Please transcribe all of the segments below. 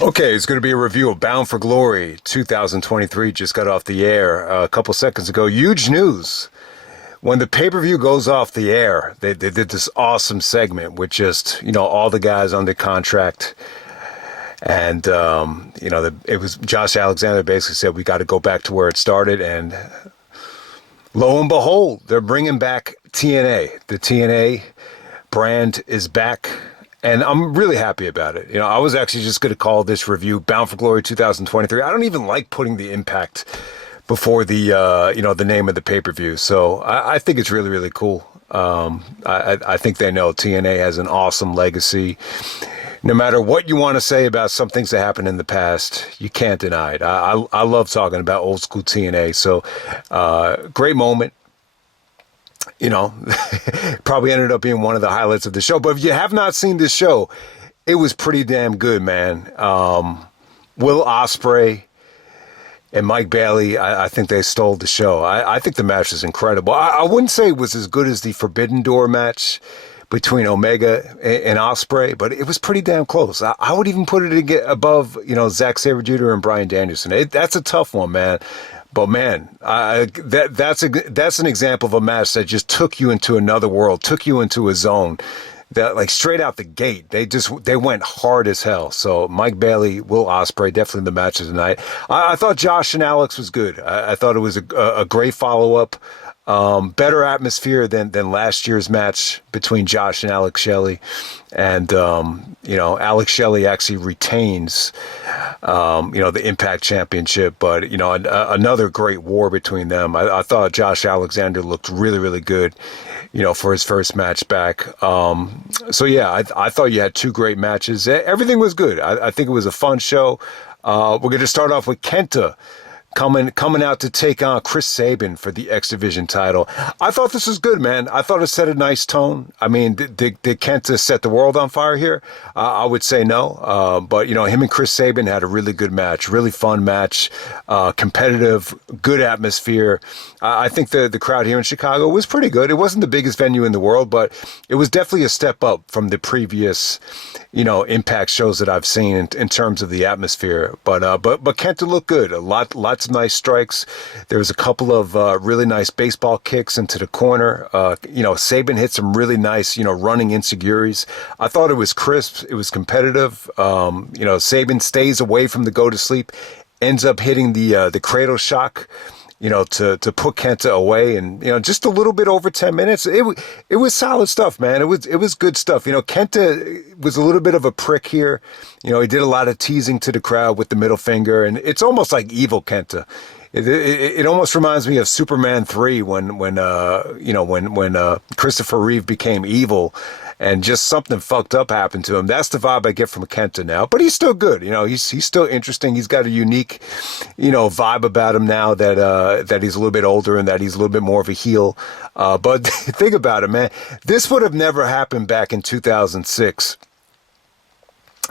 Okay, it's going to be a review of Bound for Glory 2023. Just got off the air a couple seconds ago. Huge news. When the pay-per-view goes off the air, they did this awesome segment with just, all the guys under contract. And, it was Josh Alexander basically said, we got to go back to where it started. And lo and behold, they're bringing back TNA. The TNA brand is back. And I'm really happy about it. I was actually just going to call this review Bound for Glory 2023. I don't even like putting the Impact before the the name of the pay-per-view. So I think it's really, really cool. I think they know TNA has an awesome legacy. No matter what you want to say about some things that happened in the past, you can't deny it. I love talking about old school TNA. So great moment. Probably ended up being one of the highlights of the show. But if you have not seen this show, it was pretty damn good, man. Will Ospreay and Mike Bailey, I think they stole the show. I think the match is incredible. I wouldn't say it was as good as the Forbidden Door match between Omega and Ospreay, but it was pretty damn close. I would even put it above, Zack Sabre Jr. and Bryan Danielson. That's a tough one, man. But man, that's an example of a match that just took you into another world, took you into a zone that, like, straight out the gate, they went hard as hell. So Mike Bailey, Will Ospreay, definitely the match of the night. I thought Josh and Alex was good. I thought it was a great follow up. Better atmosphere than last year's match between Josh and Alex Shelley. And, Alex Shelley actually retains, the Impact Championship. But, another great war between them. I thought Josh Alexander looked really, really good, for his first match back. I thought you had two great matches. Everything was good. I think it was a fun show. We're going to start off with KENTA coming out to take on Chris Sabin for the X Division title. I thought this was good, man. I thought it set a nice tone. I mean, did KENTA set the world on fire here? I would say no. But, him and Chris Sabin had a really good match, really fun match, competitive, good atmosphere. I think the crowd here in Chicago was pretty good. It wasn't the biggest venue in the world, but it was definitely a step up from the previous, Impact shows that I've seen in terms of the atmosphere. But KENTA looked good. Lots of nice strikes. There was a couple of really nice baseball kicks into the corner. Sabin hit some really nice, running insecurities. I thought it was crisp. It was competitive. Sabin stays away from the go to sleep, ends up hitting the cradle shock, to put KENTA away, and just a little bit over 10 minutes. It was solid stuff, man. It was good stuff. KENTA was a little bit of a prick here. He did a lot of teasing to the crowd with the middle finger, and it's almost like evil KENTA. It almost reminds me of Superman 3 when Christopher Reeve became evil. And just something fucked up happened to him. That's the vibe I get from KENTA now. But he's still good. He's still interesting. He's got a unique, vibe about him now that he's a little bit older and that he's a little bit more of a heel. But think about it, man. This would have never happened back in 2006.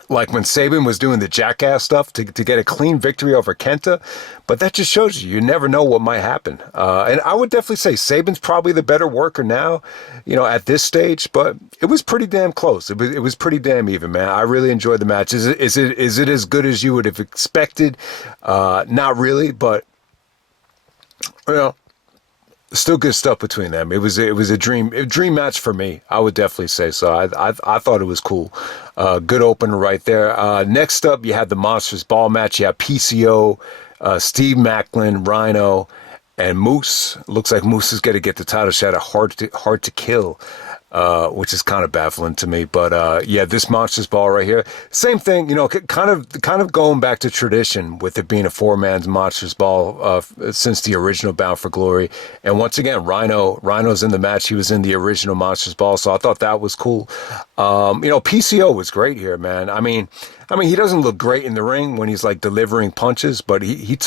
Like when Sabin was doing the jackass stuff to get a clean victory over KENTA. But that just shows you never know what might happen. And I would definitely say Sabin's probably the better worker now, at this stage. But it was pretty damn close. It was pretty damn even, man. I really enjoyed the match. Is it as good as you would have expected? Not really, but still good stuff between them. It was a dream match for me. I would definitely say so. I thought it was cool. Good opener right there. Next up, you had the Monsters Ball match. You have PCO, Steve Maclin, Rhino, and Moose. Looks like Moose is going to get the title shot at Hard to Kill. Which is kind of baffling to me. But this Monsters Ball right here, same thing, kind of going back to tradition with it being a four-man's Monsters Ball since the original Bound for Glory. And once again, Rhino's in the match. He was in the original Monsters Ball, so I thought that was cool. PCO was great here, man. I mean, he doesn't look great in the ring when he's like delivering punches, but he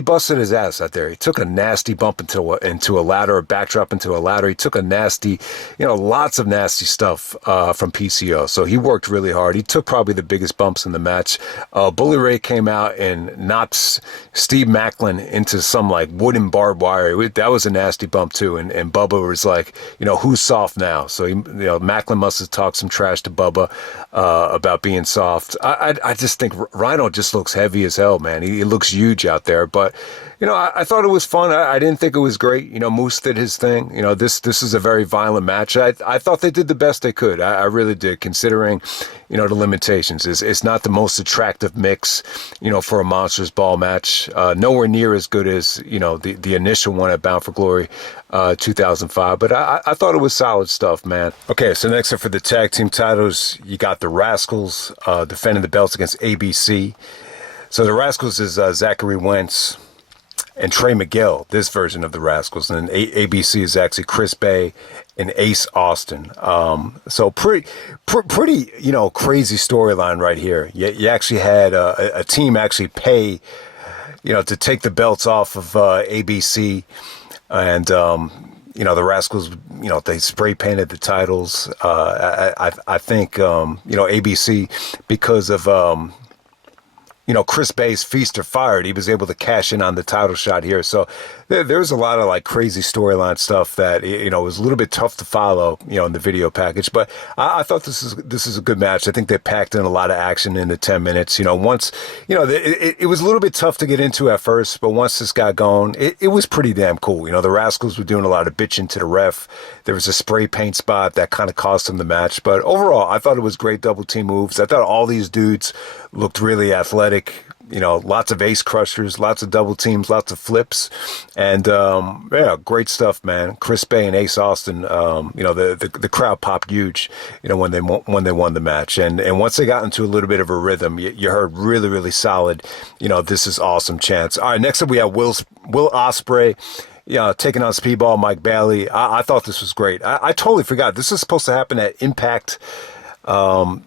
busted his ass out there. He took a nasty bump into a ladder, a backdrop into a ladder. He took a nasty, lots of nasty stuff from PCO. So he worked really hard. He took probably the biggest bumps in the match. Bully Ray came out and knocked Steve Maclin into some like wooden barbed wire. That was a nasty bump too. And Bubba was like, who's soft now? So Maclin must wants to talk some trash to Bubba about being soft. I just think Rhino just looks heavy as hell, man. He looks huge out there. But, you know, I thought it was fun. I didn't think it was great. You know, Moose did his thing. You know, this is a very violent match. I thought they did the best they could. I really did, considering, you know, the limitations. It's not the most attractive mix, you know, for a Monsters Ball match. Nowhere near as good as, you know, the initial one at Bound for Glory 2005. But I thought it was solid stuff, man. Okay, so next up for the tag team titles, you got the Rascalz defending the belts against ABC. So the Rascalz is Zachary Wentz and Trey Miguel, this version of the Rascalz. And then ABC is actually Chris Bay and Ace Austin. So pretty, you know, crazy storyline right here. You actually had a team actually pay, you know, to take the belts off of ABC. And, you know, the Rascalz, you know, they spray painted the titles. I think, you know, ABC, because of, you know, Chris Bay's Feast or Fired, he was able to cash in on the title shot here. So there's a lot of like crazy storyline stuff that, you know, was a little bit tough to follow, you know, in the video package. But I thought this is a good match. I think they packed in a lot of action in the 10 minutes. You know, once, you know, it was a little bit tough to get into at first, but once this got going, it was pretty damn cool. You know, the Rascalz were doing a lot of bitching to the ref. There was a spray paint spot that kind of cost them the match. But overall, I thought it was great double team moves. I thought all these dudes looked really athletic. You know, lots of ace crushers, lots of double teams, lots of flips, and yeah, great stuff, man. Chris Bay and Ace Austin, you know, the crowd popped huge, you know, when they won the match, and once they got into a little bit of a rhythm, you heard really solid, you know, this is awesome chants. All right, next up we have Will Ospreay. Yeah, taking on Speedball Mike Bailey. I thought this was great. I totally forgot this is supposed to happen at Impact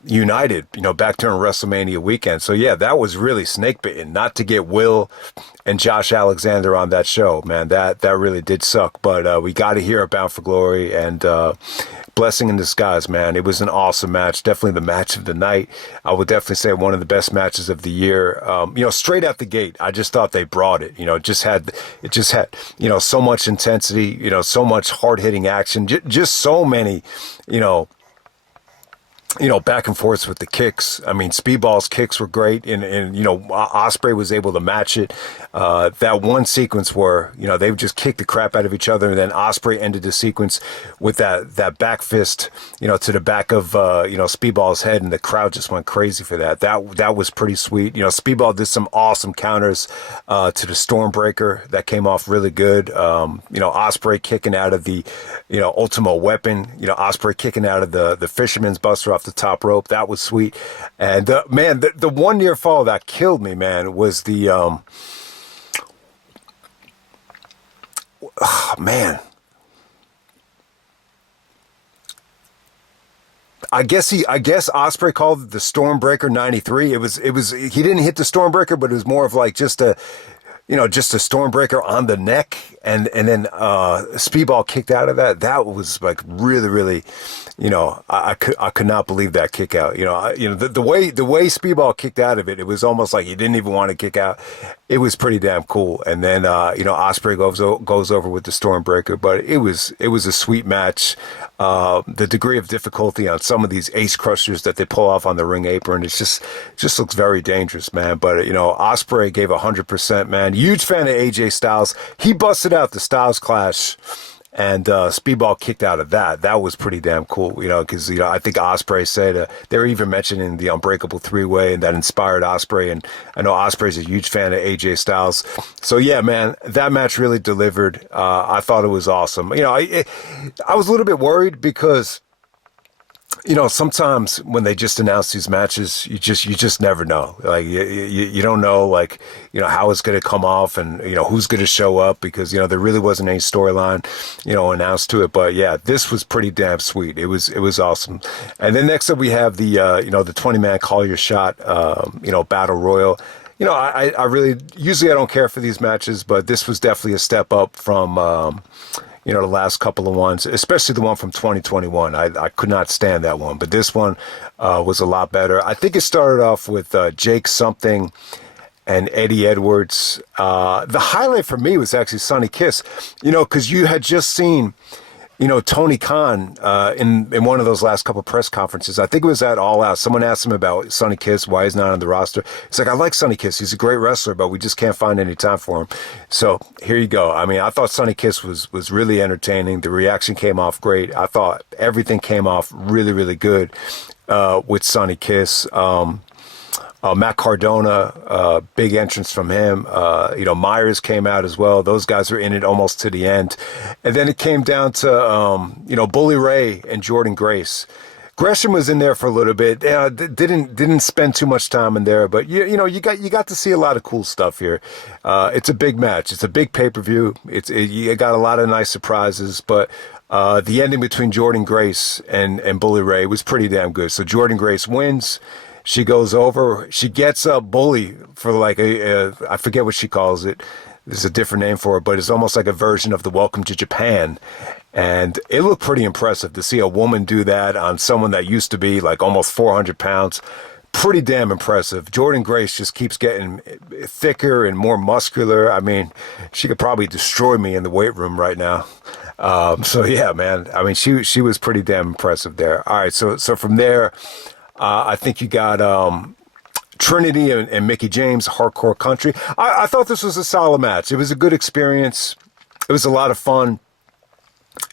United, you know, back during WrestleMania weekend. So yeah, that was really snake bitten not to get Will and Josh Alexander on that show, man. That really did suck, but we got to hear Bound for Glory, and blessing in disguise, man. It was an awesome match, definitely the match of the night. I would definitely say one of the best matches of the year. You know, straight out the gate, I just thought they brought it. You know, it just had, you know, so much intensity, you know, so much hard hitting action, just so many, you know, back and forth with the kicks. I mean, Speedball's kicks were great, and you know, Ospreay was able to match it. That one sequence where, you know, they would just kick the crap out of each other, and then Ospreay ended the sequence with that back fist, you know, to the back of, you know, Speedball's head, and the crowd just went crazy for that. That was pretty sweet. You know, Speedball did some awesome counters to the Stormbreaker that came off really good. You know, Ospreay kicking out of the, you know, Ultimo Weapon. You know, Ospreay kicking out of the Fisherman's Buster off the top rope. That was sweet. And man, the one near fall that killed me, man, was the man, I guess Ospreay called it the Stormbreaker 93. It was he didn't hit the Stormbreaker, but it was more of like just a Stormbreaker on the neck, and then Speedball kicked out of that. That was like really, you know, I could not believe that kick out. You know, the way Speedball kicked out of it, it was almost like he didn't even want to kick out. It was pretty damn cool. And then you know, Ospreay goes over with the Stormbreaker, but it was a sweet match. The degree of difficulty on some of these ace crushers that they pull off on the ring apron, it just looks very dangerous, man. But you know, Ospreay gave 100%, man. Huge fan of AJ Styles. He busted out the Styles Clash, and Speedball kicked out of that. That was pretty damn cool, you know, because, you know, I think Ospreay said they were even mentioning the Unbreakable Three-Way, and that inspired Ospreay. And I know Ospreay's a huge fan of AJ Styles. So yeah, man, that match really delivered. I thought it was awesome. You know, I was a little bit worried because, you know, sometimes when they just announce these matches, you just never know. Like you don't know, like, you know, how it's going to come off, and, you know, who's going to show up, because, you know, there really wasn't any storyline, you know, announced to it. But yeah, this was pretty damn sweet. It was awesome. And then next up we have the you know, the 20-man Call Your Shot, you know, Battle Royal. You know, I really, usually I don't care for these matches, but this was definitely a step up from you know, the last couple of ones, especially the one from 2021. I could not stand that one, but this one was a lot better. I think it started off with Jake something and Eddie Edwards. The highlight for me was actually Sonny Kiss, you know, because you had just seen, Tony Khan, in one of those last couple press conferences, I think it was at All Out, someone asked him about Sonny Kiss, why he's not on the roster. He's like, I like Sonny Kiss. He's a great wrestler, but we just can't find any time for him. So here you go. I mean, I thought Sonny Kiss was really entertaining. The reaction came off great. I thought everything came off really, really good with Sonny Kiss. Matt Cardona, big entrance from him. Myers came out as well. Those guys were in it almost to the end. And then it came down to, Bully Ray and Jordynn Grace. Gresham was in there for a little bit. Didn't spend too much time in there, but you got to see a lot of cool stuff here. It's a big match. It's a big pay-per-view. You got a lot of nice surprises, but the ending between Jordynn Grace and Bully Ray was pretty damn good. So Jordynn Grace wins. She goes over. She gets up Bully for like I forget what she calls it. There's a different name for it, but it's almost like a version of the Welcome to Japan. And it looked pretty impressive to see a woman do that on someone that used to be like almost 400 pounds. Pretty damn impressive. Jordynn Grace just keeps getting thicker and more muscular. I mean, she could probably destroy me in the weight room right now. So yeah, man. I mean, she was pretty damn impressive there. All right, so from there, I think you got Trinity and Mickie James, Hardcore Country. I thought this was a solid match. It was a good experience. It was a lot of fun.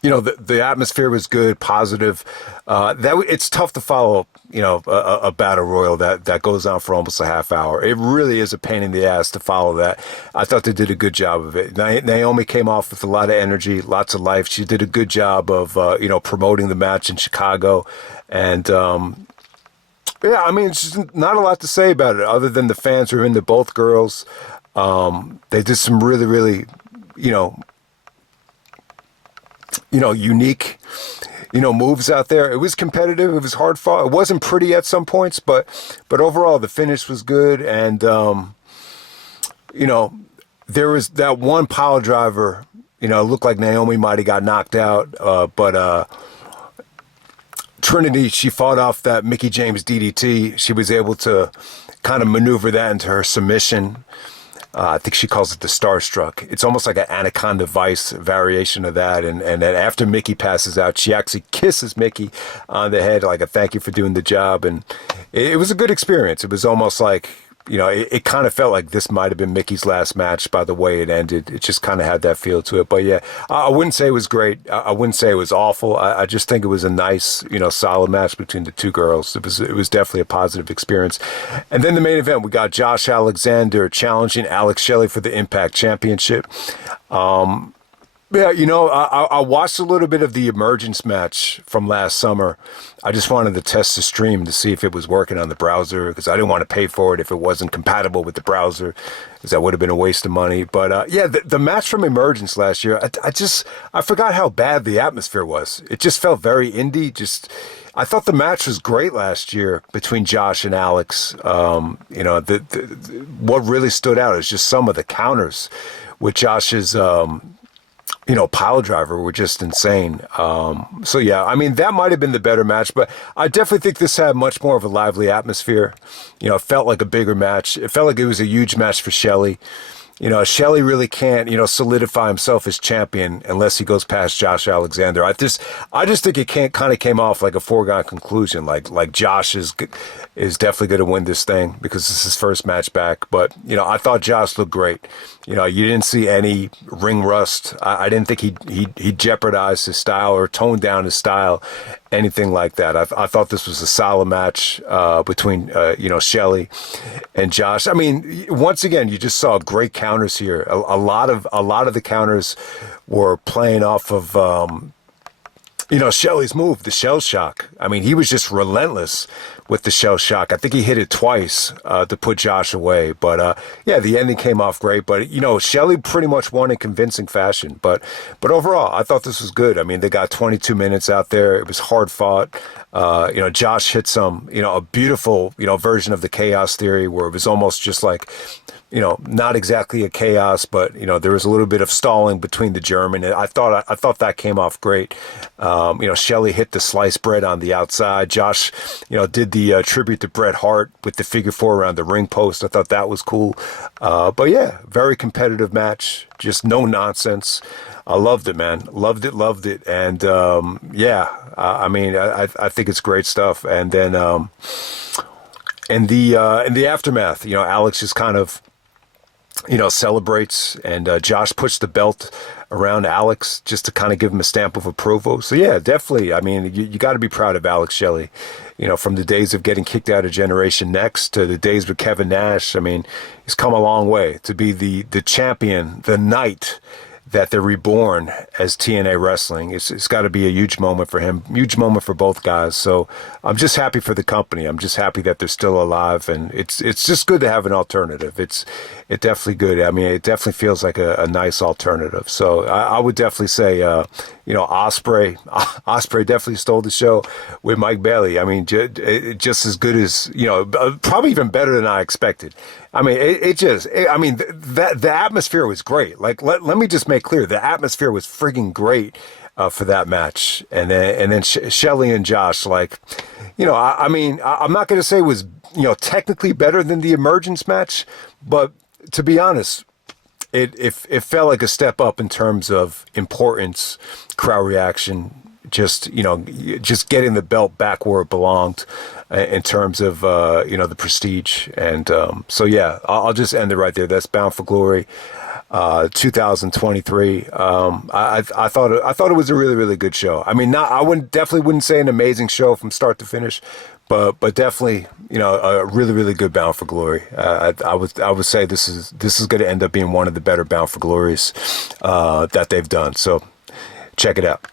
The atmosphere was good, positive. It's tough to follow, a battle royal that goes on for almost a half hour. It really is a pain in the ass to follow that. I thought they did a good job of it. Naomi came off with a lot of energy, lots of life. She did a good job of, promoting the match in Chicago. And, yeah, I mean, it's just not a lot to say about it other than the fans were into both girls. They did some really, really, unique, moves out there. It was competitive. It was hard fought. It wasn't pretty at some points, but overall the finish was good. And, there was that one pile driver, it looked like Naomi might have got knocked out, but Trinity, she fought off that Mickie James DDT. She was able to kind of maneuver that into her submission. I think she calls it the Starstruck. It's almost like an Anaconda Vice variation of that. And then after Mickie passes out, she actually kisses Mickie on the head like a thank you for doing the job. And it was a good experience. It was almost like, it kind of felt like this might have been Mickey's last match by the way it ended. It just kind of had that feel to it. But yeah, I wouldn't say it was great. I wouldn't say it was awful. I just think it was a nice, solid match between the two girls. It was definitely a positive experience. And then the main event, we got Josh Alexander challenging Alex Shelley for the Impact Championship. Yeah, I watched a little bit of the Emergence match from last summer. I just wanted to test the stream to see if it was working on the browser because I didn't want to pay for it if it wasn't compatible with the browser because that would have been a waste of money. But yeah, the match from Emergence last year, I forgot how bad the atmosphere was. It just felt very indie. I thought the match was great last year between Josh and Alex. What really stood out is just some of the counters with Josh's pile driver were just insane. So yeah, I mean, that might have been the better match, but I definitely think this had much more of a lively atmosphere. It felt like a bigger match. It felt like it was a huge match for Shelley. Shelley really can't, solidify himself as champion unless he goes past Josh Alexander. I just think it kind of came off like a foregone conclusion. Like Josh is definitely going to win this thing because this is his first match back. But, I thought Josh looked great. You didn't see any ring rust. I didn't think he jeopardized his style or toned down his style, anything like that. I thought this was a solid match between, Shelley and Josh. I mean, once again, you just saw great counters here. A lot of the counters were playing off of, Shelley's move, the shell shock. I mean, he was just relentless with the shell shock. I think he hit it twice to put Josh away. But yeah, the ending came off great. But Shelley pretty much won in convincing fashion. But overall, I thought this was good. I mean, they got 22 minutes out there. It was hard fought. Josh hit some, a beautiful, version of the Chaos Theory where it was almost just like not exactly a chaos, but there was a little bit of stalling between the German. And I thought that came off great. Shelley hit the sliced bread on the outside. Josh, did the tribute to Bret Hart with the figure four around the ring post. I thought that was cool. But yeah, very competitive match. Just no nonsense. I loved it, man. Loved it. And I think it's great stuff. And then in the aftermath, Alex just kind of celebrates, and Josh puts the belt around Alex just to kind of give him a stamp of approval. So yeah, definitely. I mean, you got to be proud of Alex Shelley. From the days of getting kicked out of Generation Next to the days with Kevin Nash. I mean, he's come a long way to be the champion, the knight that they're reborn as TNA Wrestling. It's got to be a huge moment for him, huge moment for both guys. So I'm just happy for the company. I'm just happy that they're still alive, and it's just good to have an alternative. It's definitely good. I mean, it definitely feels like a nice alternative. So I would definitely say, Ospreay definitely stole the show with Mike Bailey. I mean, just as good as, probably even better than I expected. I mean, the atmosphere was great. Like, let me just make clear, the atmosphere was frigging great for that match. And then Shelley and Josh, like, I'm not going to say it was, technically better than the Emergence match, but to be honest, it felt like a step up in terms of importance, crowd reaction, just getting the belt back where it belonged in terms of, the prestige. And so, yeah, I'll just end it right there. That's Bound for Glory 2023. I thought it was a really, really good show. I mean, definitely wouldn't say an amazing show from start to finish, but definitely, a really, really good Bound for Glory. I would say this is going to end up being one of the better Bound for Glories that they've done. So check it out.